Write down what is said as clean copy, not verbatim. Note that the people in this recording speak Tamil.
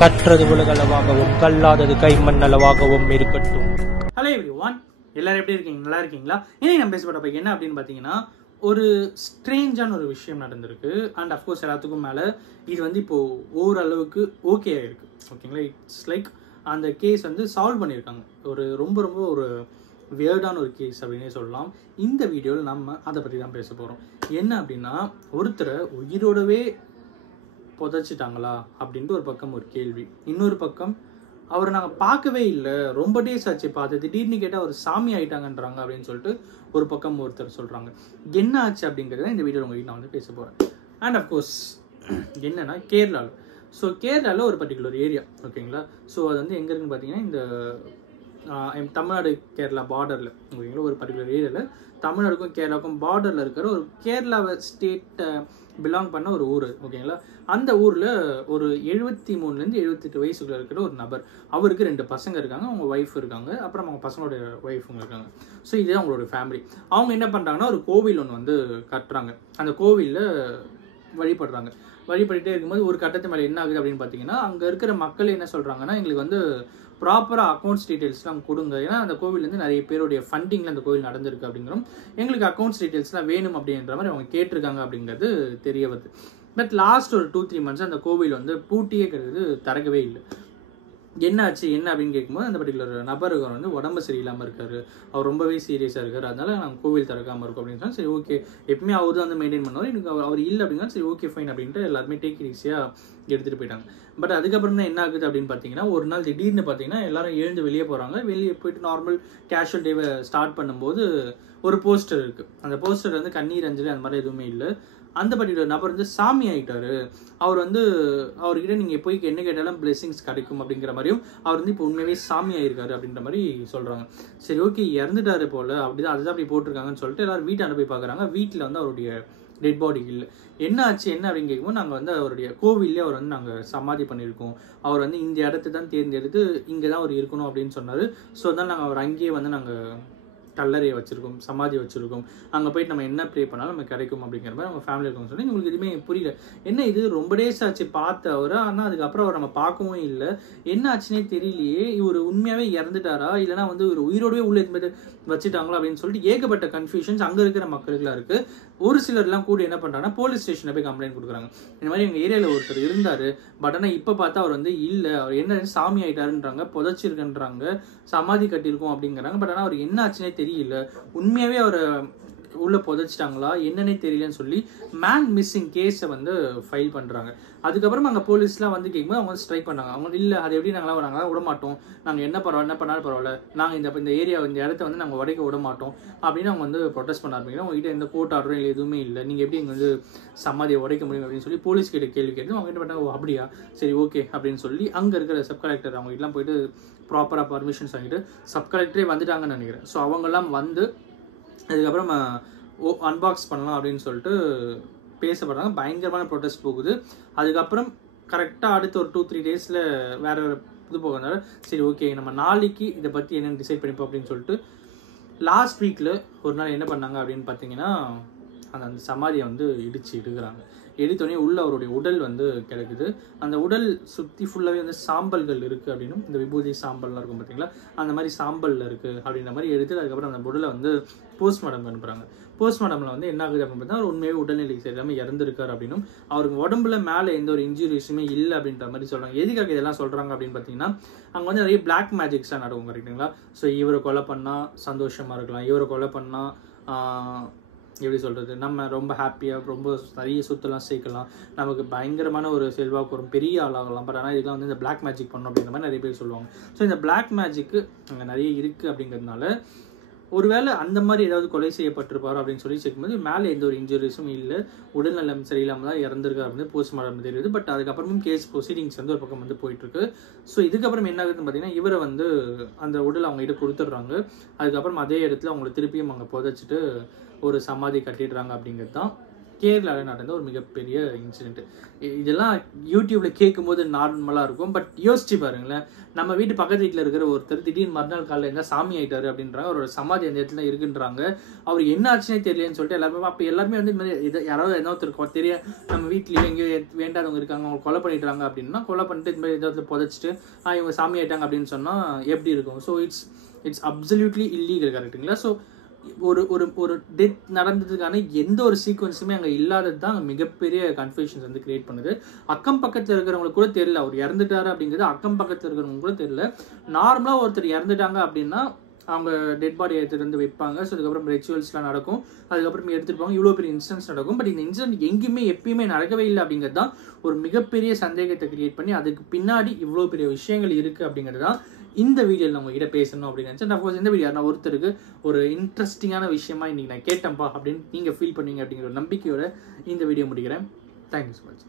கற்றது உலகளவாகவும் கல்லாதது கைமண் அளவாகவும் இருக்கட்டும். ஹலோ எவ்ரிவான், எல்லாரும் எப்படி இருக்கீங்க? நல்லா இருக்கீங்களா? இன்னைக்கு நம்ம பேசப்பட்ட பையன் என்ன அப்படின்னு பார்த்தீங்கன்னா, ஒரு ஸ்ட்ரேஞ்சான ஒரு விஷயம் நடந்திருக்கு. அண்ட் அஃப்கோர்ஸ் எல்லாத்துக்கும் மேலே இது வந்து இப்போது ஓரளவுக்கு ஓகே ஆகிருக்கு. ஓகேங்களா? இட்ஸ் லைக் அந்த கேஸ் வந்து சால்வ் பண்ணியிருக்காங்க. ஒரு ரொம்ப ரொம்ப ஒரு வியர்டான ஒரு கேஸ் அப்படின்னே சொல்லலாம். இந்த வீடியோவில் நம்ம அதை பற்றி தான் பேச போகிறோம். என்ன அப்படின்னா, ஒருத்தரை உயிரோடவே புதைச்சிட்டாங்களா அப்படின்ட்டு ஒரு பக்கம் ஒரு கேள்வி. இன்னொரு பக்கம் அவரை நாங்கள் பார்க்கவே இல்லை, ரொம்ப டேஸ் ஆச்சு பார்த்து, திடீர்னு கேட்டால் அவர் சாமி ஆகிட்டாங்கன்றாங்க அப்படின்னு சொல்லிட்டு ஒரு பக்கம் ஒருத்தர் சொல்கிறாங்க. என்ன ஆச்சு அப்படிங்கிறத இந்த வீடியோ உங்கள்கிட்ட நான் வந்து பேச போகிறேன். அண்ட் அஃப்கோர்ஸ் என்னென்னா கேரளாவில். ஸோ கேரளாவில் ஒரு பர்டிகுலர் ஏரியா, ஓகேங்களா? ஸோ அது வந்து எங்கே இருக்குன்னு பார்த்தீங்கன்னா, இந்த தமிழ்நாடு கேரளா பார்டரில், ஓகேங்களா, ஒரு பர்டிகுலர் ஏரியாவில் தமிழ்நாடுக்கும் கேரளாவுக்கும் பார்டரில் இருக்கிற ஒரு கேரளாவை ஸ்டேட்டை பிலாங் பண்ண ஒரு ஊர், ஓகேங்களா? அந்த ஊரில் ஒரு 73 to 78 வயசுக்குள்ள இருக்கிற ஒரு நபர். அவருக்கு 2 பசங்க இருக்காங்க, அவங்க ஒய்ஃப் இருக்காங்க, அப்புறம் அவங்க பசங்களோட ஒய்ஃபுங்க இருக்காங்க. ஸோ இது அவங்களோட ஃபேமிலி. அவங்க என்ன பண்ணுறாங்கன்னா, ஒரு கோவில் ஒன்று வந்து கட்டுறாங்க. அந்த கோவிலில் வழிபடுறாங்க. வழிபட்டுட்டே இருக்கும்போது ஒரு கட்டத்து மேலே என்ன ஆகுது அப்படின்னு பார்த்தீங்கன்னா, அங்கே இருக்கிற மக்கள் என்ன சொல்கிறாங்கன்னா, எங்களுக்கு வந்து ப்ராப்பராக அக்கௌண்ட்ஸ் டீட்டெயில்ஸ்லாம் கொடுங்க, ஏன்னா அந்த கோவிலேருந்து நிறைய பேருடைய ஃபண்டிங்கில் அந்த கோவில் நடந்திருக்கு அப்படிங்கிறோம், எங்களுக்கு அக்கௌண்ட்ஸ் டீட்டெயில்ஸ்லாம் வேணும் அப்படின்ற மாதிரி அவங்க கேட்டிருக்காங்க அப்படிங்கிறது தெரிய வருது. பட் லாஸ்ட் ஒரு 2-3 months அந்த கோவில் வந்து பூட்டியே கிடையாது, திறக்கவே இல்லை. என்னாச்சு என்ன அப்படின்னு கேட்கும்போது, அந்த பர்டிகுலர் நபருக்கு வந்து உடம்பு சரியில்லாமல் இருக்காரு, அவர் ரொம்பவே சீரியஸாக இருக்காரு, அதனால நாங்கள் கோவில் திறக்காமல் இருக்கோம் அப்படின்னு சொன்னால், சரி ஓகே, எப்பவுமே அவர் தான் வந்து மெயின்டைன் பண்ணுவார், எனக்கு அவர் இல்லை அப்படின்னா சரி ஓகே ஃபைன் அப்படின்ட்டு எல்லாருமே டேக் ஈஸியாக எடுத்துகிட்டு போயிட்டாங்க. பட் அதுக்கப்புறம் தான் என்ன ஆகுது அப்படின்னு பார்த்தீங்கன்னா, ஒரு நாள் திடீர்னு பார்த்தீங்கன்னா எல்லாரும் எழுந்து வெளியே போகிறாங்க. வெளியே போயிட்டு நார்மல் கேஷுவல் டேவை ஸ்டார்ட் பண்ணும்போது ஒரு போஸ்டர் இருக்குது. அந்த போஸ்டர் வந்து கண்ணீர் அஞ்சலி அந்த மாதிரி எதுவுமே இல்லை. அந்த பர்டிகுலர் நபர் வந்து சாமி ஆகிட்டாரு, அவர் வந்து அவர்கிட்ட நீங்கள் போய் என்ன கேட்டாலும் பிளெஸிங்ஸ் கிடைக்கும் அப்படிங்கிற மாதிரியும், அவர் வந்து இப்போ உண்மையாகவே சாமி ஆகிருக்காரு அப்படின்ற மாதிரி சொல்கிறாங்க. சரி ஓகே, இறந்துட்டாரு போல், அப்படிதான் அதுதான் அப்படி போட்டிருக்காங்கன்னு சொல்லிட்டு எல்லாரும் வீட்டாண்ட போய் பார்க்குறாங்க. வீட்டில் வந்து அவருடைய டெட் பாடி இல்லை. என்ன ஆச்சு என்ன அப்படின்னு கேட்கும்போது, நாங்கள் வந்து அவருடைய கோவிலே அவர் வந்து நாங்கள் சமாதி பண்ணியிருக்கோம், அவர் வந்து இந்த இடத்த தான் தேர்ந்தெடுத்து இங்கே தான் அவர் இருக்கணும் அப்படின்னு சொன்னார். ஸோ அதனால் நாங்கள் அவர் அங்கேயே வந்து நாங்கள் கல்லறையை வச்சுருக்கோம், சமாதி வச்சுருக்கோம், அங்கே போயிட்டு நம்ம என்ன ப்ரே பண்ணாலும் நமக்கு கிடைக்கும் அப்படிங்கிற மாதிரி அவங்க ஃபேமிலி இருக்கவங்க சொல்லி, உங்களுக்கு எதுவுமே புரியல, என்ன இது ரொம்ப டேஸ் ஆச்சு பார்த்து அவரை, ஆனால் அதுக்கப்புறம் அவர் நம்ம பார்க்கவும் இல்லை, என்ன ஆச்சுன்னே தெரியலையே, இவர் உண்மையாகவே இறந்துட்டாரா இல்லைனா வந்து ஒரு உயிரோடவே உள்ள இது வச்சுட்டாங்களா அப்படின்னு சொல்லிட்டு ஏகப்பட்ட கன்ஃபியூஷன்ஸ் அங்கே இருக்கிற மக்களுக்குலாம் இருக்குது. ஒரு சிலர்லாம் கூட என்ன பண்ணுறாங்கன்னா, போலீஸ் ஸ்டேஷனில் போய் கம்ப்ளைண்ட் கொடுக்குறாங்க. இந்த மாதிரி எங்கள் ஏரியாவில் ஒருத்தர் இருந்தார், பட் ஆனால் இப்போ பார்த்தா அவர் வந்து இல்லை, அவர் என்ன சாமி ஆகிட்டாருன்றாங்க, புதைச்சிருக்குன்றாங்க, சமாதி கட்டியிருக்கோம் அப்படிங்கிறாங்க. பட் ஆனால் அவர் என்ன ஆச்சுன்னே தெரியல, உண்மையாகவே அவரை உள்ள புதைச்சிட்டாங்களா என்னன்னே தெரியலன்னு சொல்லி மேன் மிஸ்ஸிங் கேஸை வந்து ஃபைல் பண்ணுறாங்க. அதுக்கப்புறம் அங்கே போலீஸ்லாம் வந்து கேட்கும்போது அவங்க வந்து ஸ்ட்ரைக் பண்ணாங்க. அவங்க இல்லை, அது எப்படி நாங்களாம் விட மாட்டோம், நாங்கள் என்ன பண்ணாலும் பரவாயில்ல, நாங்கள் இந்த ஏரியா இந்த இடத்த வந்து நாங்கள் உடைக்க விட மாட்டோம் அப்படின்னு அவங்க வந்து ப்ரொடெஸ்ட் பண்ண ஆரம்பிக்கிறோம். உங்ககிட்ட எந்த கோர்ட் ஆர்டரும் இல்லை, எதுவுமே இல்லை, நீங்கள் எப்படி இங்கே வந்து சமாதியை உடைக்க முடியும் அப்படின்னு சொல்லி போலீஸ் கிட்ட கேள்வி கேட்டு அவங்க கிட்ட பண்ணாங்க. ஓ அப்படியா, சரி ஓகே அப்படின்னு சொல்லி அங்கே இருக்கிற சப் கலெக்டர் அவங்ககிட்டலாம் போயிட்டு ப்ராப்பராக பர்மிஷன்ஸ் வாங்கிட்டு சப் கலெக்டரே வந்துட்டாங்கன்னு நினைக்கிறேன். ஸோ அவங்கெல்லாம் வந்து அதுக்கப்புறம் அன்பாக்ஸ் பண்ணலாம் அப்படின்னு சொல்லிட்டு பேசப்படுறாங்க. பயங்கரமான ப்ரொடெஸ்ட் போகுது. அதுக்கப்புறம் கரெக்டாக அடுத்த ஒரு 2-3 days வேறு இது போகிறதுனால சரி ஓகே நம்ம நாளைக்கு இதை பற்றி என்னென்னு டிசைட் பண்ணிப்போம் அப்படின்னு சொல்லிட்டு லாஸ்ட் வீக்கில் ஒரு நாள் என்ன பண்ணாங்க அப்படின்னு பார்த்தீங்கன்னா, அந்த சமாதியை வந்து எடுக்கிறாங்க. எடுத்தோடனே உள்ள அவருடைய உடல் வந்து கிடக்குது. அந்த உடல் சுற்றி ஃபுல்லாகவே வந்து சாம்பல்கள் இருக்குது அப்படின்னும், இந்த விபூதி சாம்பல்லாம் இருக்கும் பார்த்தீங்களா, அந்த மாதிரி சாம்பலில் இருக்குது அப்படின்ற மாதிரி எடுத்து அதுக்கப்புறம் அந்த உடலை வந்து போஸ்ட்மார்ட்டம் அனுப்புகிறாங்க. போஸ்ட்மார்ட்டமில் வந்து என்ன ஆகுது அப்படின்னு பார்த்தா, அவர் உண்மையாக உடல்நிலை சரியில்லாமல் இறந்துருக்கார் அப்படின்னும், அவருக்கு உடம்புல மேலே எந்த ஒரு இன்ஜுரிஸுமே இல்லை அப்படின்ற மாதிரி சொல்கிறாங்க. எதுக்காக இதெல்லாம் சொல்கிறாங்க அப்படின்னு பார்த்தீங்கன்னா, அங்கே வந்து நிறைய பிளாக் மேஜிக்ஸ்லாம் நடக்கும் கரெக்டுங்களா. ஸோ இவரை கொலை பண்ணால் சந்தோஷமாக இருக்கலாம், இவரை கொலை பண்ணால் எப்படி சொல்கிறது, நம்ம ரொம்ப ஹாப்பியாக ரொம்ப நிறைய சொத்துலாம் சேர்க்கலாம், நமக்கு பயங்கரமான ஒரு செல்வாக்கு வரும், பெரிய ஆளாகலாம். பட் ஆனால் இதெல்லாம் வந்து இந்த பிளாக் மேஜிக் பண்ணணும் அப்படின்ற மாதிரி நிறைய பேர் சொல்லுவாங்க. ஸோ இந்த பிளாக் மேஜிக்கு அங்கே நிறைய இருக்குது அப்படிங்கிறதுனால ஒருவேளை அந்த மாதிரி ஏதாவது கொலை செய்யப்பட்டிருப்பாரோ அப்படின்னு சொல்லி சேர்க்கும்போது மேலே எந்த ஒரு இன்ஜுரிஸும் இல்லை, உடல்நலம் சரியில்லாமல் தான் இறந்துருக்காரு அப்படின்னு போஸ்ட்மார்ட்டம் தெரியுது. பட் அதுக்கப்புறமும் கேஸ் ப்ரொசீடிங்ஸ் வந்து ஒரு பக்கம் வந்து போயிட்டுருக்கு. ஸோ இதுக்கப்புறம் என்ன ஆகுதுன்னு பார்த்தீங்கன்னா, இவரை வந்து அந்த உடல் அவங்ககிட்ட கொடுத்துட்றாங்க. அதுக்கப்புறம் அதே இடத்துல அவங்களை திருப்பியும் அங்கே புதைச்சிட்டு ஒரு சமாதி கட்டிடுறாங்க அப்படிங்கிறது தான் கேரளாவில் நடந்த ஒரு மிகப்பெரிய இன்சிடென்ட். இதெல்லாம் யூடியூப்ல கேட்கும்போது நார்மலாக இருக்கும். பட் யோசிச்சு பாருங்களேன், நம்ம வீட்டு பக்கத்து வீட்டில் இருக்கிற ஒருத்தர் திடீர்னு மறுநாள் காலையில் இருந்தால் சாமி ஆயிட்டாரு அப்படின்றாங்க. அவரோட சமாதி அந்த இடத்துல இருக்குன்றாங்க. அவர் என்ன ஆச்சுன்னே தெரியலன்னு சொல்லிட்டு எல்லாருமே அப்போ எல்லாருமே வந்து இந்த மாதிரி யாராவது என்ன ஒருத்தர் தெரிய நம்ம வீட்லேயே எங்கேயோ வேண்டாதவங்க இருக்காங்க, அவங்க கொலை பண்ணிடுறாங்க அப்படின்னா, கொலை பண்ணிட்டு இந்த மாதிரி ஏதாவது புதைச்சிட்டு இவங்க சாமி ஆயிட்டாங்க அப்படின்னு சொன்னால் எப்படி இருக்கும்? ஸோ இட்ஸ் அப்சல்யூட்லி இல்லீகல், கரெக்டுங்களா? ஸோ ஒரு ஒரு ஒரு டெத் நடந்ததுக்கான எந்த ஒரு சீக்வன்ஸுமே அங்கே இல்லாதது தான் மிகப்பெரிய கன்ஃபியூஷன்ஸ் வந்து கிரியேட் பண்ணுது. அக்கம் பக்கத்தில் இருக்கிறவங்களுக்கு கூட தெரியல அவர் இறந்துட்டாரு அப்படிங்கிறது. அக்கம் பக்கத்தில் இருக்கிறவங்க கூட தெரியல. நார்மலாக ஒருத்தர் இறந்துட்டாங்க அப்படின்னா அவங்க டெட் பாடி எடுத்துகிட்டு வந்து வைப்பாங்க. ஸோ அதுக்கப்புறம் ரிச்சுவல்ஸ்லாம் நடக்கும், அதுக்கப்புறம் எடுத்துட்டு போவாங்க. இவ்வளோ பெரிய இன்சிடென்ட்ஸ் நடக்கும். பட் இந்த இன்சிடென்ட் எங்கேயுமே எப்பயுமே நடக்கவே இல்லை அப்படிங்கிறது தான் ஒரு மிகப்பெரிய சந்தேகத்தை கிரியேட் பண்ணி அதுக்கு பின்னாடி இவ்வளோ பெரிய விஷயங்கள் இருக்குது அப்படிங்கிறது தான் இந்த வீடியோவில் நான் உங்ககிட்ட பேசணும் அப்படின்னு நினச்சேன். அஃப்கோர்ஸ் இந்த வீடியோ நான் ஒருத்தருக்கு ஒரு இன்ட்ரெஸ்டிங்கான விஷயமா இன்னைக்கு நான் கேட்டேன்ப்பா அப்படின்னு நீங்கள் ஃபீல் பண்ணுவீங்க அப்படிங்கிற ஒரு நம்பிக்கையோட இந்த வீடியோ முடிக்கிறேன். Thank you so much.